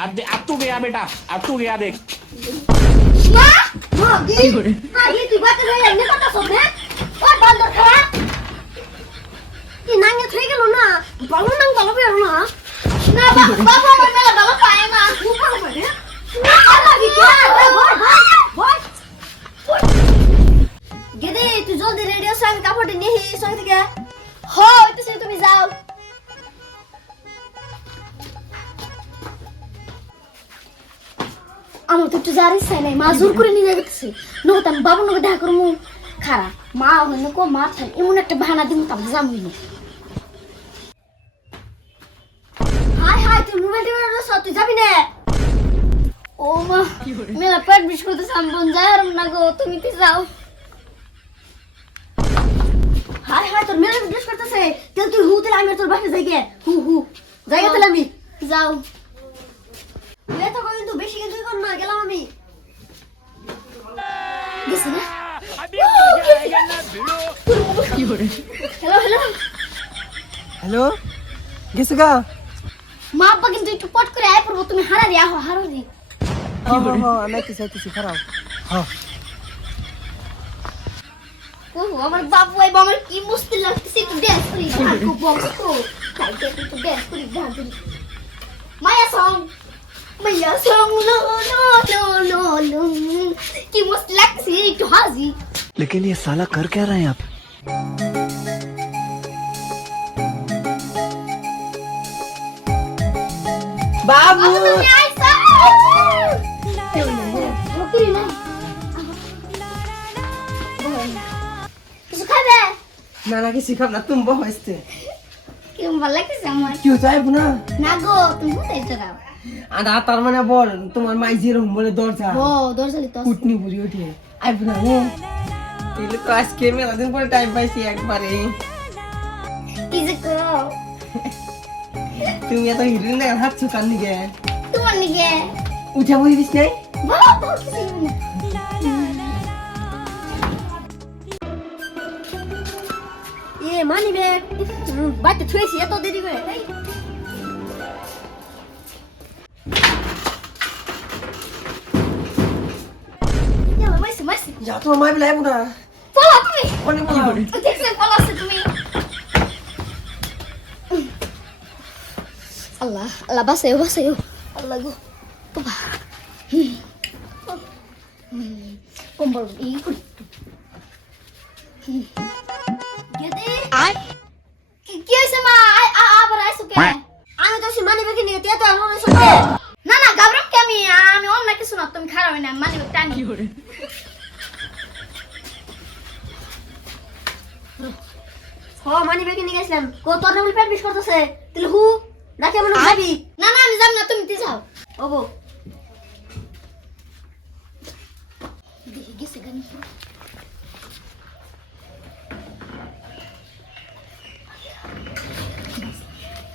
अब तू गया बेटा, अब तू गया देख। তুই বাতে রই এনে কথা শুনে ওই বান্দর খাওয়া কি নাঙ্গে থই গেল না বালু নাং গলো বের না না বাবা আমার মেলা গলো পায় না খুব ভালো পারে না লাগি ভয় গেদে তুই জলদি রেডিও সঙ্গে কাপড় নিয়ে সঙ্গে থেকে হইতেছে তুমি যাও আমার তো একটু যার ইচ্ছা নাই মা জোর করে নিয়ে যাচ্ছে নগদ আমি বাবুর নগদ দেখা করবো খারা মা হইল কো মা থাক এমন একটা বাহানা দিব তাহলে যাবই না হাই হাই তুই মোবাইল টিপে রস তুই যাবি না ও মা মেলা পেট বিষ করতেছে আমি বোন যাই আর না গো তুমি কি যাও হাই হাই তোর মেলা বিষ করতেছে তেল তুই হু তেল আমি তোর বাসে যাই গে হু যাই তেল আমি যাও তো কিন্তু বেশি কিন্তু কর না গেলাম আমি গেছে না হ্যালো হ্যালো হ্যালো গেছে গা মা আব্বা কিন্তু একটু পট করে আয় পড়বো তুমি হারারি আহো হারারি আমি চাইতেছি খারাপ হ্যাঁ ও আমার বাবু এই আমার কি মুশকিল লাগতেছে একটু ড্যান্স করি খুব বক্স তো তাই একটু ড্যান্স করি ডান্স করি মায়া সং লো কি মুশকিল লাগতেছে একটু হাজি लेकिन ये साला कर क्या रहा है यहाँ पे? বাবু তুমি আইসা মুকিরি না কিছু খাবে না না কিছু খাব না তুমি বসতে কিরম ভালো লাগতেছে আমার কেউ চাইবো না না গো তুমি কোথায় যাও আর তার মানে বল তোমার মাই যেরকম বলে দরজা ও দরজালি তো কুটনি বুড়ি ওঠে আইবো না রে তাহলে তো আজকে মেলা দিন পরে টাইম পাইছি একবারে কি যে করো তুমি এত হিরোইন না হাত চুকান নিগে তোমার নিগে উঠে বই দিস নাই বাবা কিছু না এ মানি বে বাইতে থুয়েছি এত দেরি করে মাইছি যা তোমার মাই বলে না পলা তুমি অনেক বড় দেখছে পলাছে তুমি আল্লাহ আল্লাহ বাসায়ও আল্লাহ গো বাবা কম্বল এই করি গেদে আই কি হইছে মা আবার আইছো কে আমি তো সে মানি বেকে নিয়ে তো আমার সাথে না না গাবরাম কে আমি অন্য কিছু না তুমি খারাপ না মানি বেক টানি মানি বেকে নিয়ে গেছিলাম কো তোর নাম পেট বিষ করতেছে তাহলে হু ডাকে মনে যাবি না না আমি যাব না তুমি তি যাও ওগো দেখি গেছে গানি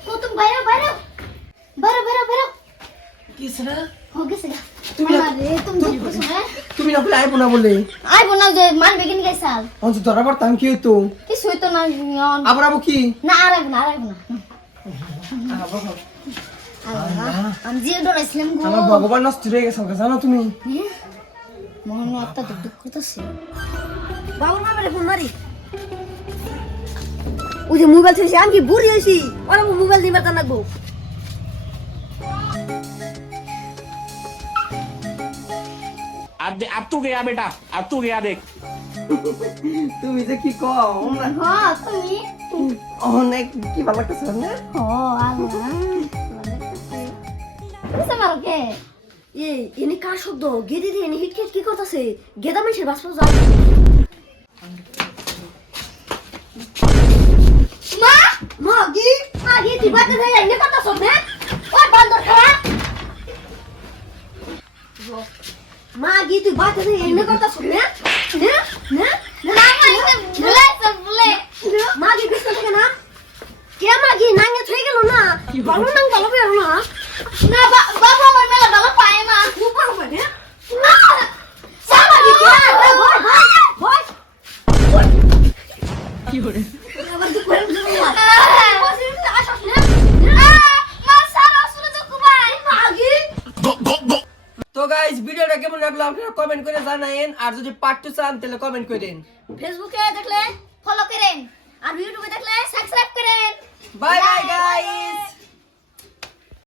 ও তুমি বাইরে কি সরা हो গেছে গা তুমি না- আরে তুমি তুমি না বলে আইবো না বলে আইবো না যে মান বেগিন গেছাল অন্ত ধরা পড়তাম কি হইতো কিছু হইতো না আবার আবো কি না আরাইবো না আমি যে ডরাইছিলাম গো আমার ভগবান নষ্ট হয়ে গেছে জানো তুমি মনে আত্মা দুঃখ করতেছে বাবু মামারে ফোন মারি ওই যে মোবাইল ছেড়েছি আমি কি বুড়ি হয়েছি ওরা মোবাইল দিবার তা লাগবো अब तू गया बेटा, अब तू गया देख। তুমি যে কি কও আমরা হ্যাঁ তুমি অনেক কি ভালো লাগতেছে না ও আল্লাহ বুঝতে পারো কে এনে কার শব্দ গেদি দিয়ে এনে হিট কি করতেছে গেদা মানুষের বাসপো যায় মা গি তুই বাতে যাই এনে কথা শোন না ওই বান্দর খাওয়া মা গি তুই বাতে যাই এনে কথা শোন না না না ভুলে মা গি বিস্কুট থেকে না কে মা গি নাঙ্গে থই গেল না বালু নাং গলো বের না না বাবা আমার মেলা গলো পায় না খুব ভালো পারে না সামা গি ভয় ভয় কি করে আবার তুই করে বসে আসছ না মা সারা শুনে তো কুবাই মা গি গাইস ভিডিওটা কেমন লাগলো আপনারা কমেন্ট করে জানায়েন আর যদি পার্ট 2 চান তাহলে কমেন্ট করেন ফেসবুকে দেখলে ফলো করেন আর ইউটিউবে দেখলে সাবস্ক্রাইব করেন বাই বাই গাইস